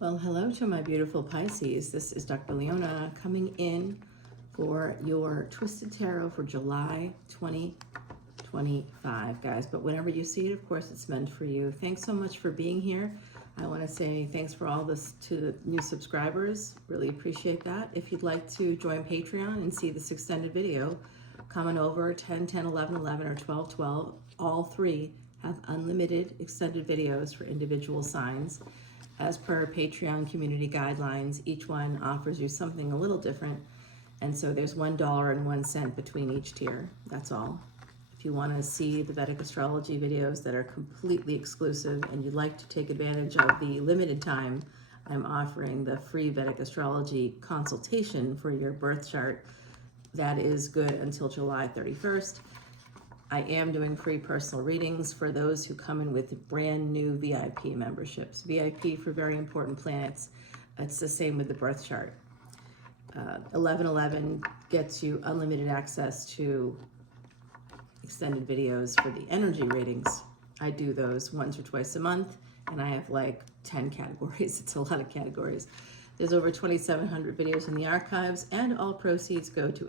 Well, hello to my beautiful Pisces. This is Dr. Leona coming in for your Twisted Tarot for July 2025, guys. But whenever you see it, of course, it's meant for you. Thanks so much for being here. I want to say thanks for all this to the new subscribers. Really appreciate that. If you'd like to join Patreon and see this extended video, coming over 10, 10, 11, 11, or 12, 12. All three have unlimited extended videos for individual signs. As per Patreon community guidelines, each one offers you something a little different. And so there's $1.01 between each tier. That's all. If you want to see the Vedic Astrology videos that are completely exclusive and you'd like to take advantage of the limited time, I'm offering the free Vedic Astrology consultation for your birth chart. That is good until July 31st. I am doing free personal readings for those who come in with brand new VIP memberships. VIP for very important planets. It's the same with the birth chart. 1111 gets you unlimited access to extended videos for the energy readings. I do those once or twice a month, and I have like 10 categories. It's a lot of categories. There's over 2,700 videos in the archives, and all proceeds go to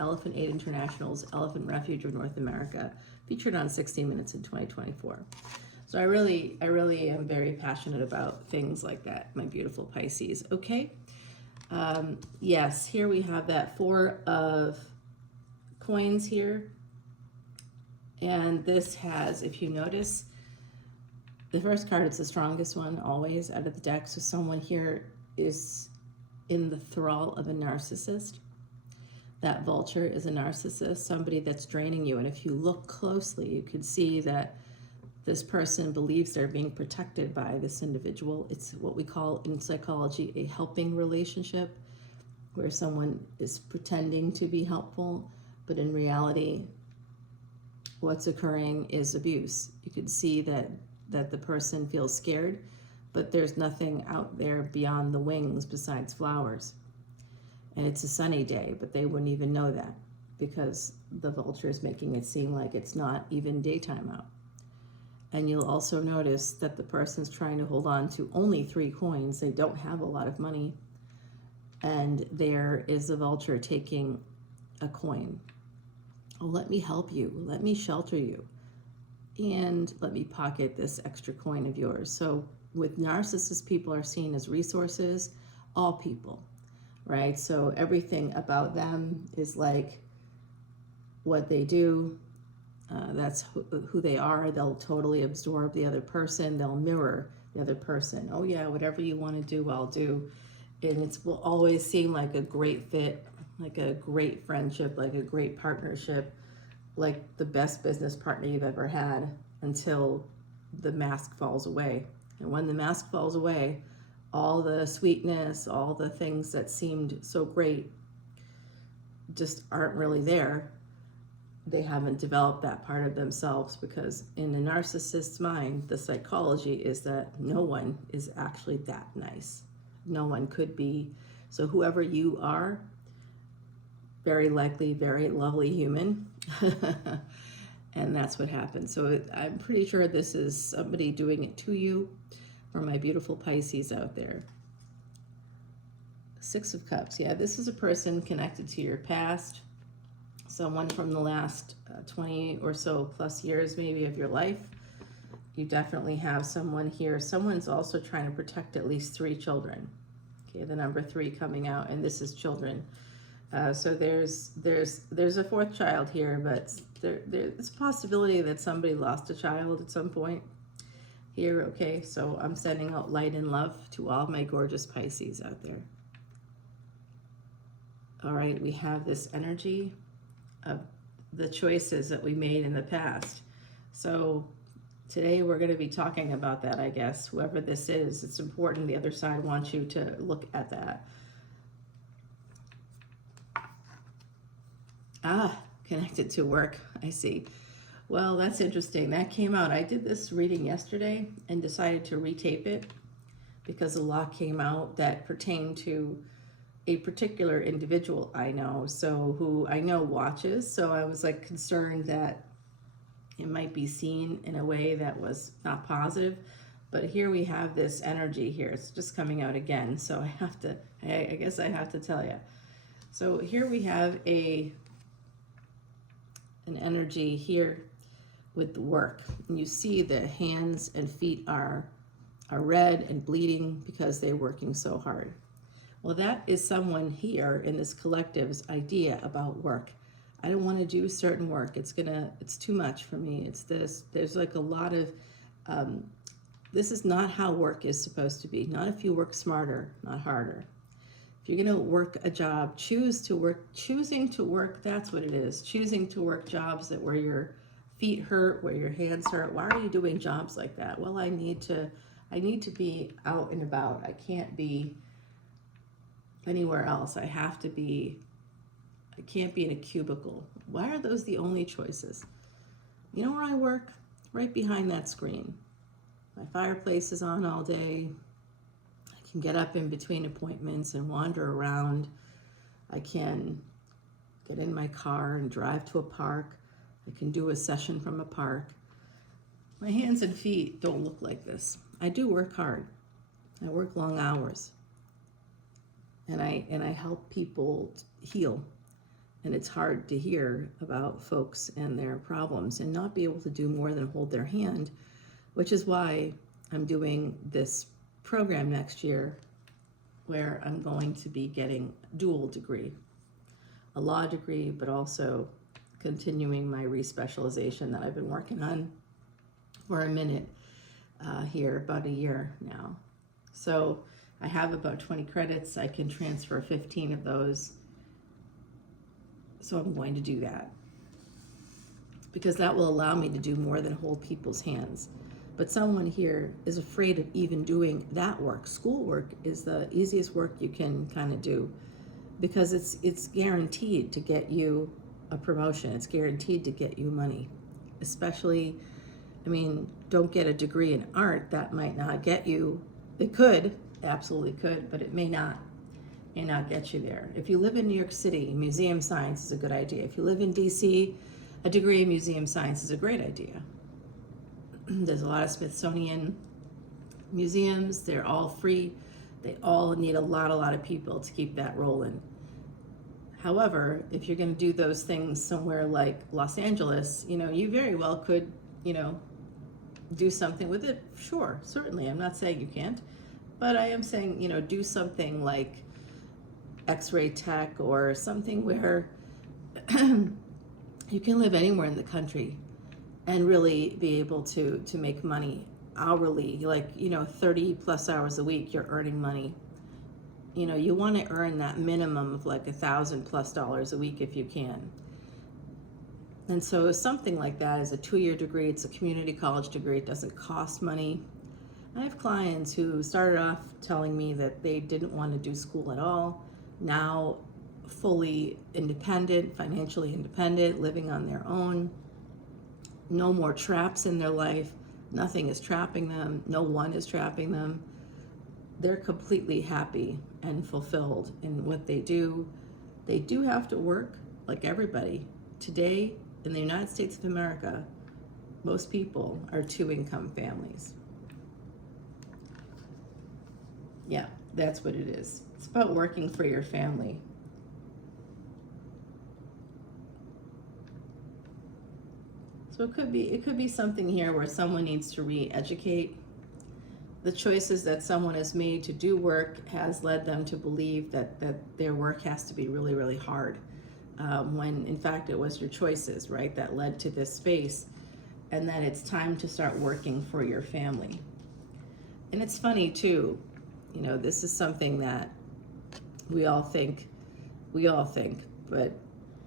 Elephant Aid International's Elephant Refuge of North America, featured on 60 Minutes in 2024. So I really am very passionate about things like that, my beautiful Pisces. Okay, yes, here we have that Four of Coins here, and this has, if you notice, the first card is the strongest one always out of the deck. So someone here is in the thrall of a narcissist. That vulture is a narcissist, somebody that's draining you. And if you look closely, you can see that this person believes they're being protected by this individual. It's what we call in psychology a helping relationship, where someone is pretending to be helpful, but in reality, what's occurring is abuse. You can see that the person feels scared, but there's nothing out there beyond the wings besides flowers. And it's a sunny day, but they wouldn't even know that because the vulture is making it seem like it's not even daytime out. And you'll also notice that the person's trying to hold on to only 3 coins. They don't have a lot of money. And there is the vulture taking a coin. Oh, let me help you. Let me shelter you. And let me pocket this extra coin of yours. So with narcissist, people are seen as resources, all people, right? So everything about them is like what they do. That's who they are. They'll totally absorb the other person. They'll mirror the other person. Oh yeah, whatever you want to do, I'll do. And it will always seem like a great fit, like a great friendship, like a great partnership, like the best business partner you've ever had, until the mask falls away. And when the mask falls away, all the sweetness, all the things that seemed so great just aren't really there. They haven't developed that part of themselves, because in a narcissist's mind, the psychology is that no one is actually that nice. No one could be. So whoever you are, very likely, very lovely human. And that's what happened. So I'm pretty sure this is somebody doing it to you, for my beautiful Pisces out there. 6 of Cups. Yeah, this is a person connected to your past. Someone from the last 20 or so plus years maybe of your life. You definitely have someone here. Someone's also trying to protect at least 3 children. Okay, the number 3 coming out, and this is children. So there's a 4th child here, but there's a possibility that somebody lost a child at some point here. Okay, so I'm sending out light and love to all my gorgeous Pisces out there. All right, we have this energy of the choices that we made in the past. So today we're going to be talking about that, I guess. Whoever this is, it's important. The other side wants you to look at that. Connected to work, I see. Well, that's interesting. That came out. I did this reading yesterday and decided to retape it because a lot came out that pertained to a particular individual I know, so who I know watches. So I was like concerned that it might be seen in a way that was not positive. But here we have this energy here. It's just coming out again. So I guess I have to tell you. So here we have an energy here with the work. And you see the hands and feet are red and bleeding because they're working so hard. Well, that is someone here in this collective's idea about work. I don't want to do certain work. It's too much for me. It's this. There's like a lot of, this is not how work is supposed to be. Not if you work smarter, not harder. If you're going to work a job, choosing to work, that's what it is. Choosing to work jobs where your feet hurt, where your hands hurt. Why are you doing jobs like that? Well, I need to be out and about. I can't be anywhere else. I can't be in a cubicle. Why are those the only choices? You know where I work? Right behind that screen. My fireplace is on all day. I can get up in between appointments and wander around. I can get in my car and drive to a park. I can do a session from a park. My hands and feet don't look like this. I do work hard. I work long hours. And I help people heal. And it's hard to hear about folks and their problems and not be able to do more than hold their hand, which is why I'm doing this program next year where I'm going to be getting dual degree, a law degree, but also continuing my respecialization that I've been working on for a minute here, about a year now. So I have about 20 credits. I can transfer 15 of those. So I'm going to do that because that will allow me to do more than hold people's hands. But someone here is afraid of even doing that work. Schoolwork is the easiest work you can kind of do because it's guaranteed to get you a promotion. It's guaranteed to get you money. Especially, don't get a degree in art. That might not get you. It could, absolutely could, but it may not get you there. If you live in New York City, museum science is a good idea. If you live in DC, a degree in museum science is a great idea. There's a lot of Smithsonian museums. They're all free. They all need a lot of people to keep that rolling. However, if you're going to do those things somewhere like Los Angeles, you very well could, do something with it. Sure, certainly. I'm not saying you can't, but I am saying, do something like X-ray tech or something where you can live anywhere in the country and really be able to make money hourly, 30 plus hours a week, you're earning money. You want to earn that minimum of like $1,000+ a week if you can. And so something like that is a 2-year degree. It's a community college degree. It doesn't cost money. I have clients who started off telling me that they didn't want to do school at all. Now fully independent, financially independent, living on their own. No more traps in their life. Nothing is trapping them. No one is trapping them. They're completely happy and fulfilled in what they do. They do have to work like everybody. Today, in the United States of America, most people are 2-income families. Yeah, that's what it is. It's about working for your family. So it could be something here where someone needs to re-educate. The choices that someone has made to do work has led them to believe that their work has to be really, really hard. When in fact it was your choices, right, that led to this space, and that it's time to start working for your family. And it's funny too, this is something that we all think, but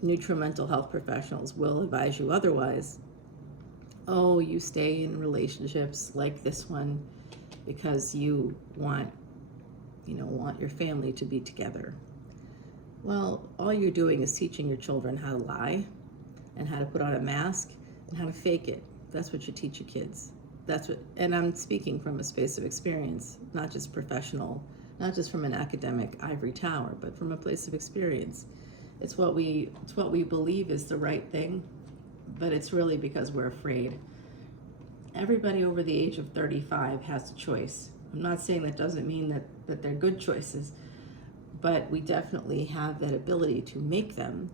neutral mental health professionals will advise you otherwise. Oh, you stay in relationships like this one because you want your family to be together. Well, all you're doing is teaching your children how to lie and how to put on a mask and how to fake it. That's what you teach your kids. And I'm speaking from a space of experience, not just professional, not just from an academic ivory tower, but from a place of experience. It's what we believe is the right thing, but it's really because we're afraid. Everybody over the age of 35 has a choice. I'm not saying that doesn't mean that they're good choices, but we definitely have that ability to make them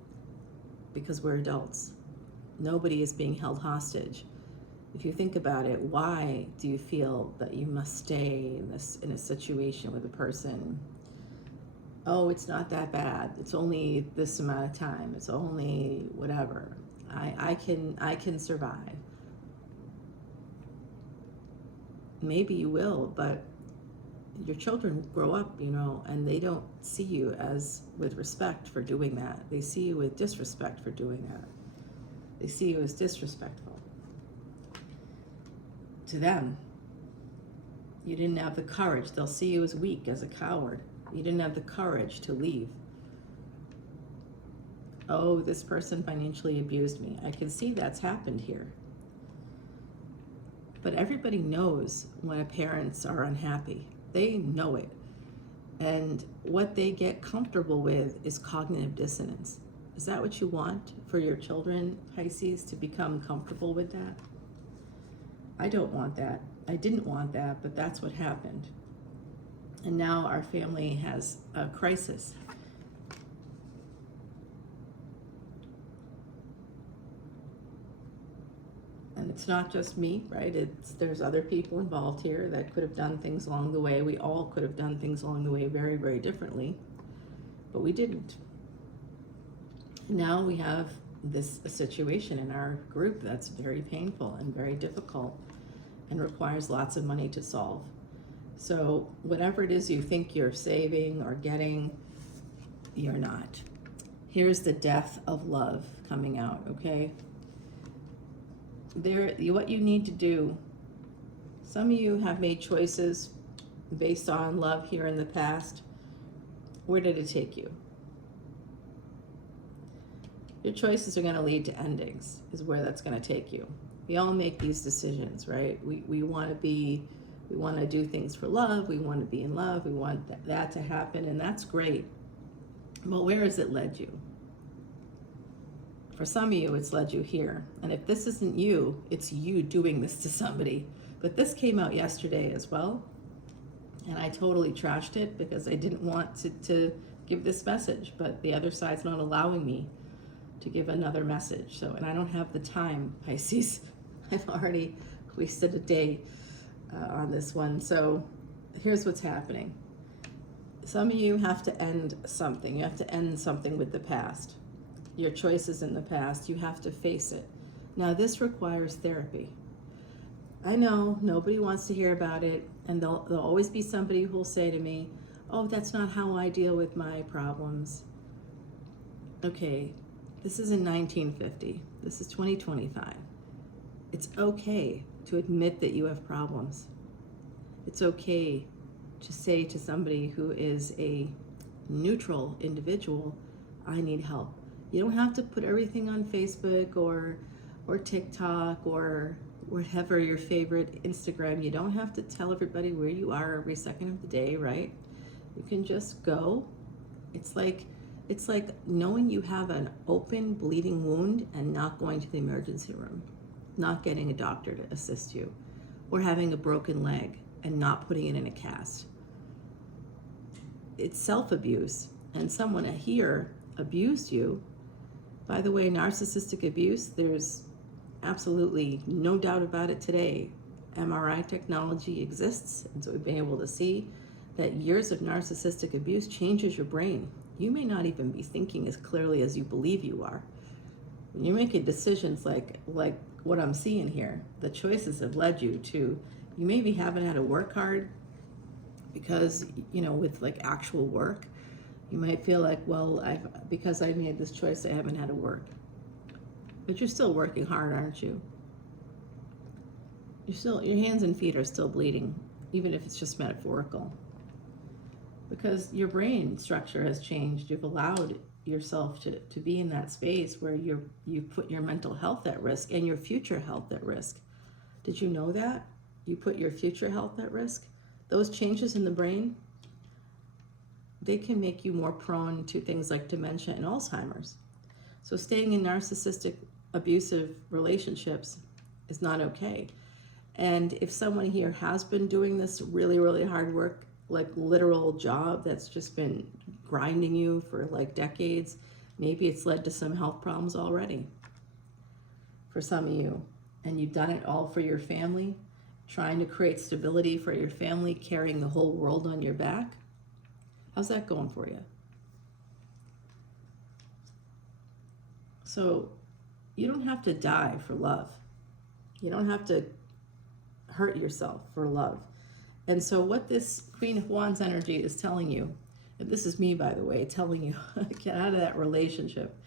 because we're adults. Nobody is being held hostage. If you think about it, why do you feel that you must stay in a situation with a person? Oh, it's not that bad. It's only this amount of time. It's only whatever. I can survive. Maybe you will, but your children grow up, you know, and they don't see you as with respect for doing that. They see you with disrespect for doing that. They see you as disrespectful to them. You didn't have the courage. They'll see you as weak, as a coward. You didn't have the courage to leave. Oh, this person financially abused me. I can see that's happened here. But everybody knows when parents are unhappy. They know it. And what they get comfortable with is cognitive dissonance. Is that what you want for your children, Pisces, to become comfortable with that? I don't want that. I didn't want that, but that's what happened. And now our family has a crisis. And it's not just me, right? There's other people involved here that could have done things along the way. We all could have done things along the way very, very differently, but we didn't. Now we have this situation in our group that's very painful and very difficult and requires lots of money to solve. So whatever it is you think you're saving or getting, you're not. Here's the death of love coming out, okay? What you need to do, some of you have made choices based on love here in the past. Where did it take you? Your choices are going to lead to endings, is where that's going to take you. We all make these decisions, right? We want to do things for love. We want to be in love. We want that to happen, and that's great. But where has it led you? For some of you, it's led you here. And if this isn't you, it's you doing this to somebody. But this came out yesterday as well. And I totally trashed it because I didn't want to give this message. But the other side's not allowing me to give another message. So, and I don't have the time, Pisces. I've already wasted a day on this one. So here's what's happening. Some of you have to end something. You have to end something with the past. Your choices in the past, you have to face it. Now this requires therapy. I know nobody wants to hear about it, and there'll always be somebody who'll say to me, oh, that's not how I deal with my problems. Okay, this is in 1950. This is 2025. It's okay to admit that you have problems. It's okay to say to somebody who is a neutral individual, I need help. You don't have to put everything on Facebook or TikTok or whatever your favorite Instagram. You don't have to tell everybody where you are every second of the day, right? You can just go. It's like knowing you have an open bleeding wound and not going to the emergency room, not getting a doctor to assist you, or having a broken leg and not putting it in a cast. It's self-abuse, and someone here abused you. By the way, narcissistic abuse, there's absolutely no doubt about it today. MRI technology exists, and so we've been able to see that years of narcissistic abuse changes your brain. You may not even be thinking as clearly as you believe you are. When you're making decisions like what I'm seeing here, the choices have led you to, you maybe haven't had to work hard because, you know, with like actual work, you might feel like, well, because I made this choice, I haven't had to work. But you're still working hard, aren't you? Your hands and feet are still bleeding, even if it's just metaphorical. Because your brain structure has changed. You've allowed yourself to be in that space where you put your mental health at risk and your future health at risk. Did you know that? You put your future health at risk? Those changes in the brain, they can make you more prone to things like dementia and Alzheimer's. So staying in narcissistic, abusive relationships is not okay. And if someone here has been doing this really, really hard work, like literal job that's just been grinding you for like decades, maybe it's led to some health problems already for some of you. And you've done it all for your family, trying to create stability for your family, carrying the whole world on your back. How's that going for you? So you don't have to die for love. You don't have to hurt yourself for love. And so what this Queen of Wands energy is telling you, and this is me, by the way, telling you, get out of that relationship.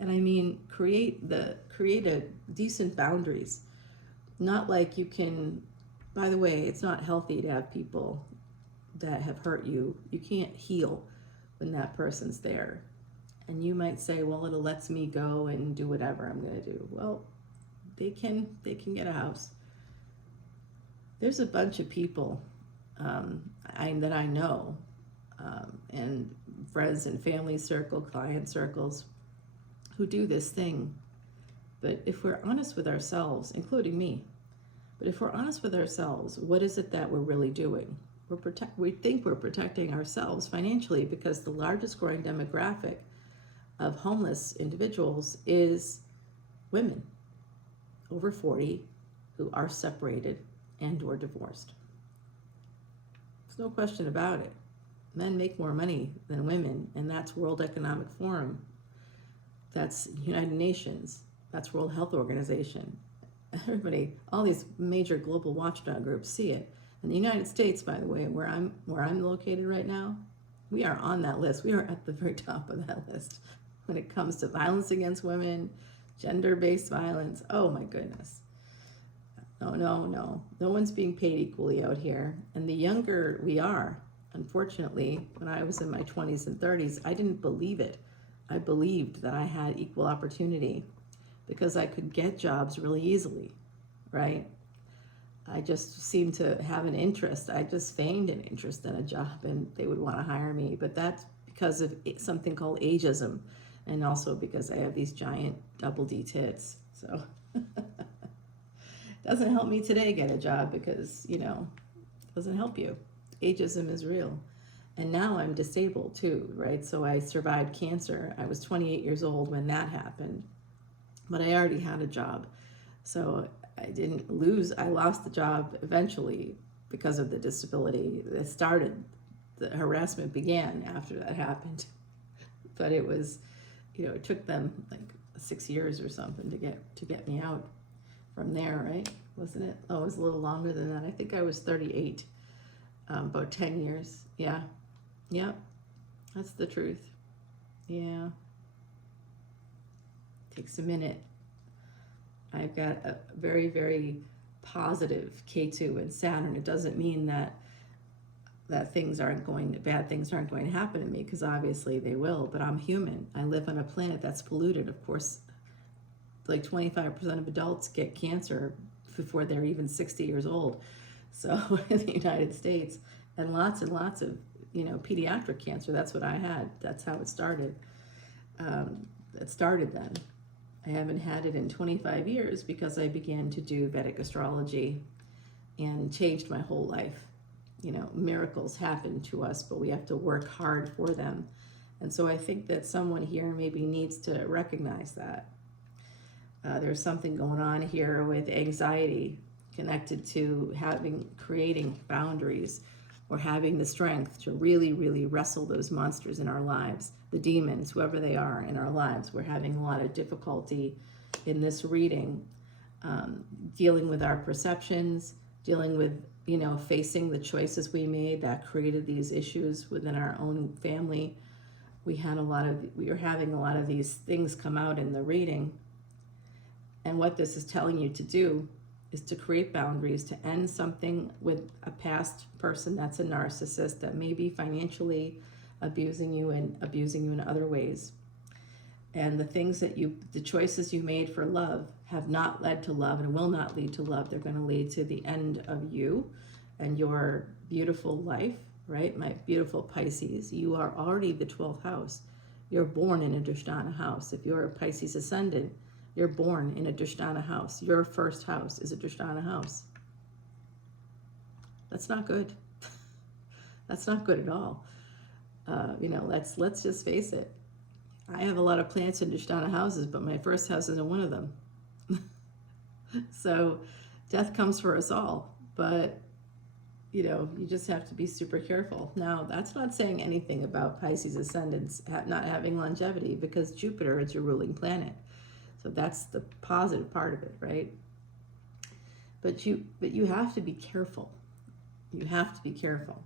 And I mean, create a decent boundaries. Not like you can, by the way, it's not healthy to have people that have hurt you. You can't heal when that person's there. And you might say, well, it lets me go and do whatever I'm going to do. Well, they can get a house. There's a bunch of people that I know, and friends and family circle, client circles, who do this thing. But if we're honest with ourselves, including me, but if we're honest with ourselves, what is it that we're really doing? We think we're protecting ourselves financially because the largest growing demographic of homeless individuals is women over 40 who are separated and or divorced. There's no question about it. Men make more money than women, and that's World Economic Forum. That's United Nations. That's World Health Organization. Everybody, all these major global watchdog groups see it. In the United States, by the way, where I'm located right now, we are on that list. We are at the very top of that list when it comes to violence against women, gender-based violence. Oh my goodness. No one's being paid equally out here. And the younger we are, unfortunately, when I was in my 20s and 30s, I didn't believe it. I believed that I had equal opportunity because I could get jobs really easily, right? I just seemed to have an interest. I just feigned an interest in a job and they would want to hire me. But that's because of something called ageism, and also because I have these giant double D tits. So doesn't help me today get a job because, it doesn't help you. Ageism is real. And now I'm disabled too, right? So I survived cancer. I was 28 years old when that happened, but I already had a job. So I didn't lose. I lost the job eventually because of the disability. The harassment began after that happened. But it was, it took them like 6 years or something to get me out from there, right? Wasn't it? Oh, it was a little longer than that. I think I was 38, about 10 years. Yeah. Yep. That's the truth. Yeah. Takes a minute. I've got a very, very positive K2 and Saturn. It doesn't mean that bad things aren't going to happen to me, because obviously they will, but I'm human. I live on a planet that's polluted. Of course, like 25% of adults get cancer before they're even 60 years old. So in the United States, and lots of, pediatric cancer. That's what I had. That's how it started. It started then. I haven't had it in 25 years because I began to do Vedic Astrology and changed my whole life. Miracles happen to us, but we have to work hard for them. And so I think that someone here maybe needs to recognize that. There's something going on here with anxiety connected to creating boundaries, or having the strength to really, really wrestle those monsters in our lives, the demons, whoever they are in our lives. We're having a lot of difficulty in this reading, dealing with our perceptions, dealing with, facing the choices we made that created these issues within our own family. We are having a lot of these things come out in the reading. And what this is telling you to do is to create boundaries, to end something with a past person that's a narcissist, that may be financially abusing you in other ways. And the choices you made for love have not led to love and will not lead to love. They're going to lead to the end of you and your beautiful life, right? My beautiful Pisces, you are already the 12th house. You're born in a Drishtana house. If you're a Pisces ascendant, you're born in a Drishtana house. Your first house is a Drishtana house. That's not good. That's not good at all. You know, let's just face it. I have a lot of plants in Dushtana houses, but my first house isn't one of them. So death comes for us all, but you know, you just have to be super careful. Now, that's not saying anything about Pisces ascendants not having longevity, because Jupiter is your ruling planet. So that's the positive part of it, right? But you have to be careful. You have to be careful.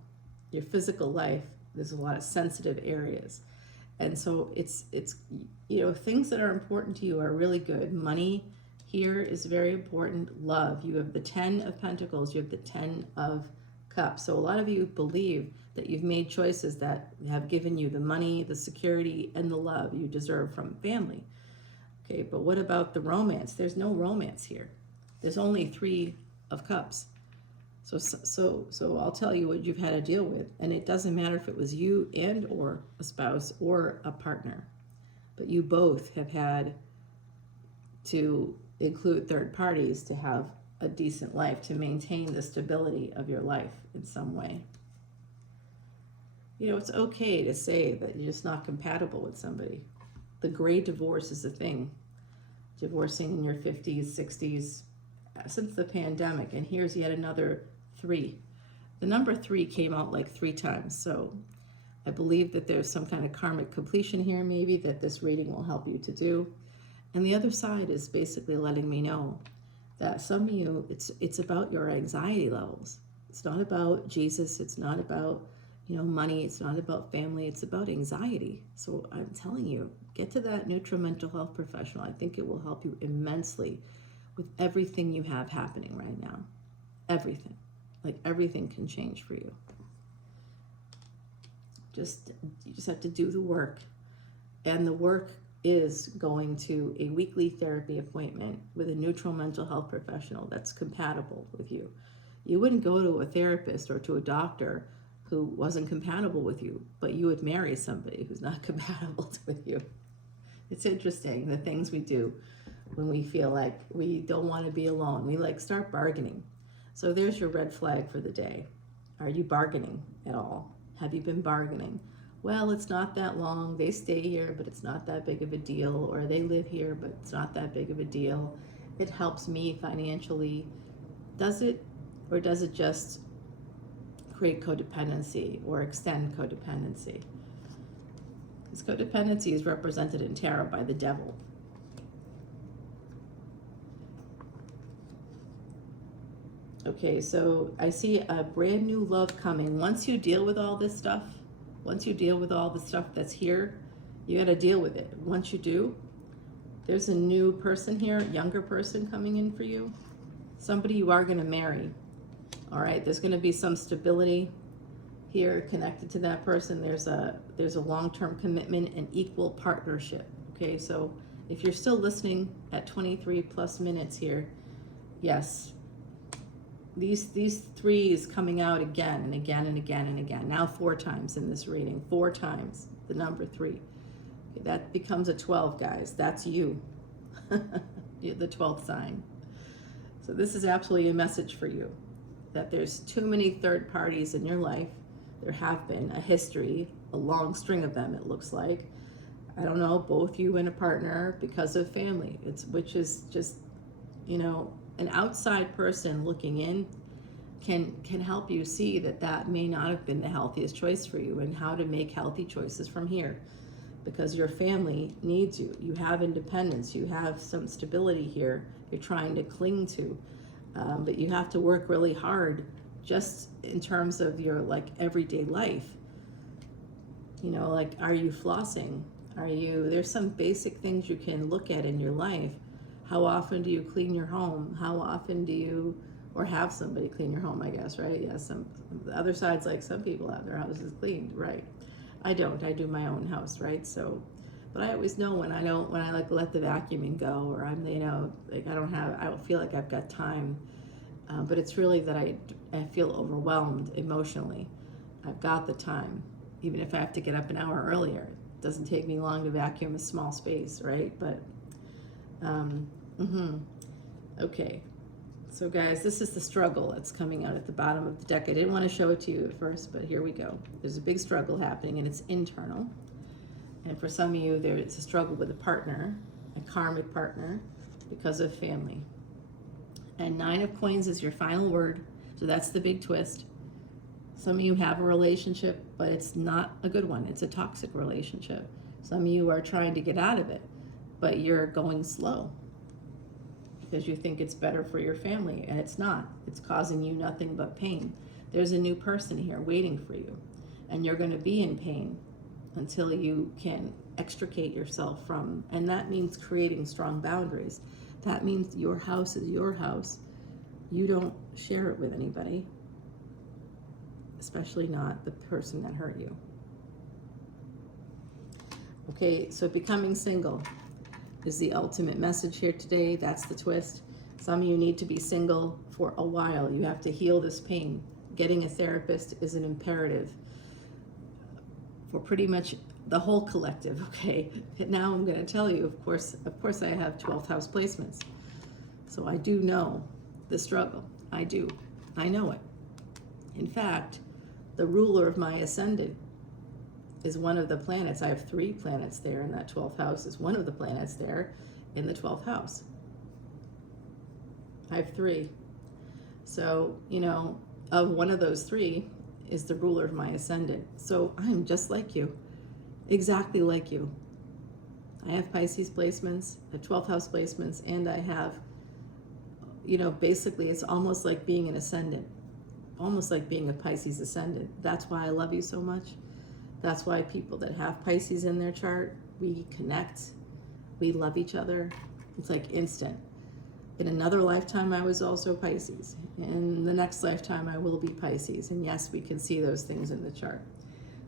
Your physical life, there's a lot of sensitive areas. And so it's you know, things that are important to you are really good. Money here is very important. Love. You have the 10 of Pentacles. You have the 10 of Cups. So a lot of you believe that you've made choices that have given you the money, the security, and the love you deserve from family. Okay, but what about the romance? There's no romance here. There's only 3 of Cups. So I'll tell you what you've had to deal with, and it doesn't matter if it was you and or a spouse or a partner, but you both have had to include third parties to have a decent life, to maintain the stability of your life in some way. You know, it's okay to say that you're just not compatible with somebody. The gray divorce is a thing. Divorcing in your 50s, 60s, since the pandemic, and here's yet another 3. The number 3 came out like 3 times, so I believe that there's some kind of karmic completion here, maybe, that this reading will help you to do. And the other side is basically letting me know that some of you, it's about your anxiety levels. It's not about Jesus. It's not about, you know, money. It's not about family. It's about anxiety. So I'm telling you, get to that neutral mental health professional. I think it will help you immensely with everything you have happening right now. Everything. Like, everything can change for you. You just have to do the work. And the work is going to a weekly therapy appointment with a neutral mental health professional that's compatible with you. You wouldn't go to a therapist or to a doctor who wasn't compatible with you, but you would marry somebody who's not compatible with you. It's interesting, the things we do when we feel like we don't want to be alone. We like start bargaining. So there's your red flag for the day. Are you bargaining at all? Have you been bargaining? Well, it's not that long. They stay here, but it's not that big of a deal. Or they live here, but it's not that big of a deal. It helps me financially. Does it? Or does it just create codependency or extend codependency? Because codependency is represented in tarot by the devil. Okay, so I see a brand new love coming. Once you deal with all this stuff, once you deal with all the stuff that's here, you got to deal with it. Once you do, there's a new person here, younger person coming in for you. Somebody you are going to marry. All right, there's going to be some stability here connected to that person. There's a long-term commitment and equal partnership. Okay, so if you're still listening at 23 plus minutes here, yes, these 3 is coming out again and again and again and again. Now 4 times in this reading, 4 times, the number 3. Okay, that becomes a 12, guys. That's you. You're the 12th sign. So this is absolutely a message for you, that there's too many third parties in your life. There have been a history, a long string of them, it looks like. I don't know, both you and a partner because of family. Which is just, you know, an outside person looking in can help you see that may not have been the healthiest choice for you, and how to make healthy choices from here, because your family needs you. You have independence. You have some stability here you're trying to cling to, but you have to work really hard just in terms of your like everyday life. You know, like, are you flossing? There's some basic things you can look at in your life. How often do you clean your home? How often do you, or have somebody clean your home, I guess, right? Yeah, the other side's like, some people have their houses cleaned, right? I don't, I do my own house, right? So, but I always know when I like let the vacuuming go, or I'm, you know, like I don't feel like I've got time, but it's really that I feel overwhelmed emotionally. I've got the time, even if I have to get up an hour earlier. It doesn't take me long to vacuum a small space, right? But, okay. So guys, this is the struggle that's coming out at the bottom of the deck. I didn't want to show it to you at first, but here we go. There's a big struggle happening, and it's internal. And for some of you, there's a struggle with a partner, a karmic partner, because of family. And 9 of Coins is your final word, so that's the big twist. Some of you have a relationship, but it's not a good one. It's a toxic relationship. Some of you are trying to get out of it, but you're going slow because you think it's better for your family, and it's not. It's causing you nothing but pain. There's a new person here waiting for you, and you're going to be in pain until you can extricate yourself from, and that means creating strong boundaries. That means your house is your house. You don't share it with anybody, especially not the person that hurt you. Okay, so becoming single is the ultimate message here today. That's the twist. Some of you need to be single for a while. You have to heal this pain. Getting a therapist is an imperative for pretty much the whole collective, okay? Now I'm going to tell you, of course I have 12th house placements. So I do know the struggle. I do. I know it. In fact, the ruler of my ascendant is one of the planets. I have 3 planets there, and that 12th house is one of the planets there in the 12th house. I have 3. So, you know, of one of those 3 is the ruler of my ascendant. So I'm just like you, exactly like you. I have Pisces placements, the 12th house placements, and I have, you know, basically it's almost like being an ascendant, almost like being a Pisces ascendant. That's why I love you so much. That's why people that have Pisces in their chart, we connect, we love each other. It's like instant. In another lifetime, I was also Pisces. In the next lifetime, I will be Pisces. And yes, we can see those things in the chart.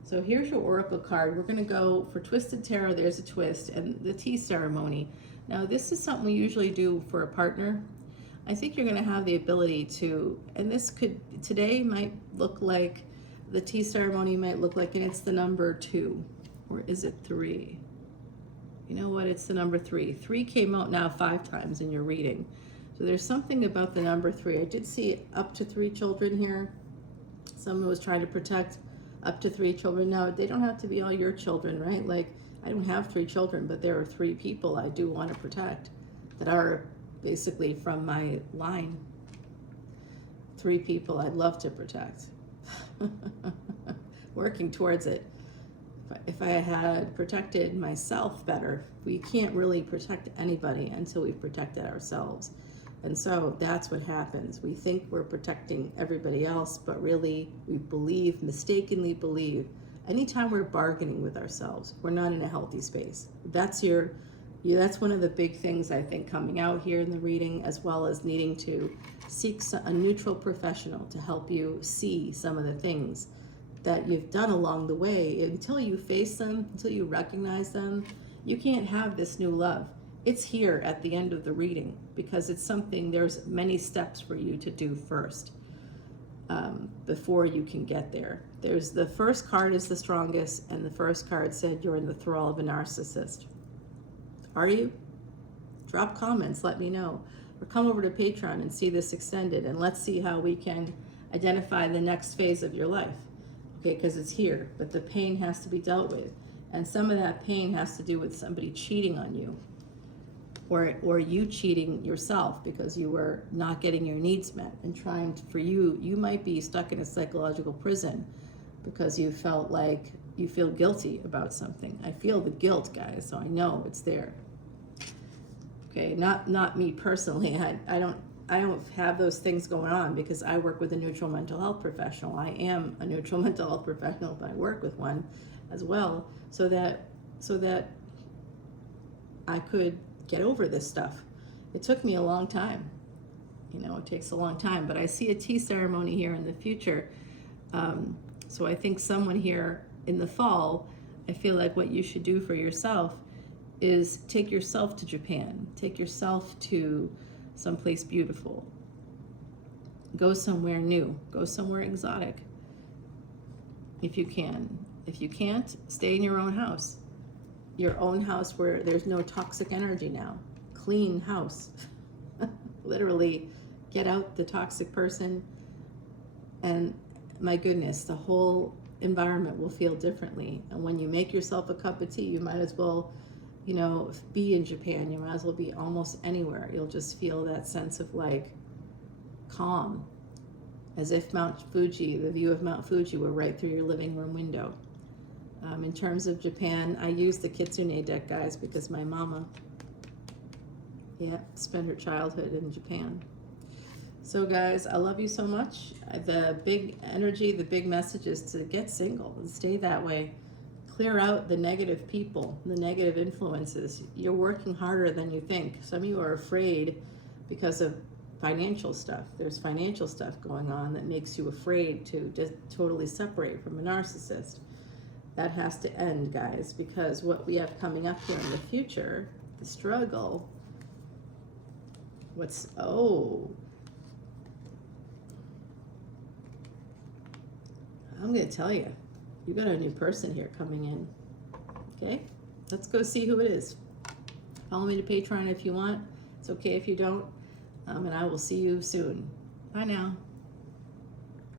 So here's your oracle card. We're going to go for Twisted Tarot. There's a twist, and the tea ceremony. Now, this is something we usually do for a partner. I think you're going to have the ability to, and this could, today might look like, the tea ceremony might look like, and it's the number 2, or is it 3? You know what, it's the number 3. 3 came out now 5 times in your reading. So there's something about the number 3. I did see up to 3 children here. Someone was trying to protect up to 3 children. Now, they don't have to be all your children, right? Like, I don't have 3 children, but there are 3 people I do want to protect that are basically from my line. 3 people I'd love to protect. Working towards it. If I had protected myself better, we can't really protect anybody until we've protected ourselves. And so that's what happens. We think we're protecting everybody else, but really we believe, mistakenly believe, anytime we're bargaining with ourselves, we're not in a healthy space. That's one of the big things I think coming out here in the reading, as well as needing to seek a neutral professional to help you see some of the things that you've done along the way. Until you face them, until you recognize them, you can't have this new love. It's here at the end of the reading because it's something, there's many steps for you to do first before you can get there. There's the first card is the strongest, and the first card said you're in the thrall of a narcissist. Are you? Drop comments, let me know. Or come over to Patreon and see this extended, and let's see how we can identify the next phase of your life. Okay, because it's here, but the pain has to be dealt with. And some of that pain has to do with somebody cheating on you, or you cheating yourself because you were not getting your needs met and trying to, for you might be stuck in a psychological prison because you felt like you feel guilty about something. I feel the guilt, guys, so I know it's there. Okay, not me personally. I don't have those things going on because I work with a neutral mental health professional. I am a neutral mental health professional, but I work with one as well, so that I could get over this stuff. It took me a long time. You know, it takes a long time, but I see a tea ceremony here in the future. So I think someone here in the fall, I feel like what you should do for yourself is take yourself to Japan, take yourself to someplace beautiful, go somewhere new, go somewhere exotic if you can. If you can't, stay in your own house where there's no toxic energy now. Clean house. Literally get out the toxic person, and my goodness, the whole environment will feel differently. And when you make yourself a cup of tea, you might as well, you know, be in Japan. You might as well be almost anywhere. You'll just feel that sense of like calm, as if Mount Fuji, the view of Mount Fuji, were right through your living room window. In terms of Japan, I use the Kitsune deck, guys, because my mama, spent her childhood in Japan. So guys, I love you so much. The big energy, the big message is to get single and stay that way. Clear out the negative people, the negative influences. You're working harder than you think. Some of you are afraid because of financial stuff. There's financial stuff going on that makes you afraid to just totally separate from a narcissist. That has to end, guys, because what we have coming up here in the future, the struggle, I'm going to tell you, you got a new person here coming in. Okay, let's go see who it is. Follow me to Patreon if you want. It's okay if you don't. And I will see you soon. Bye now.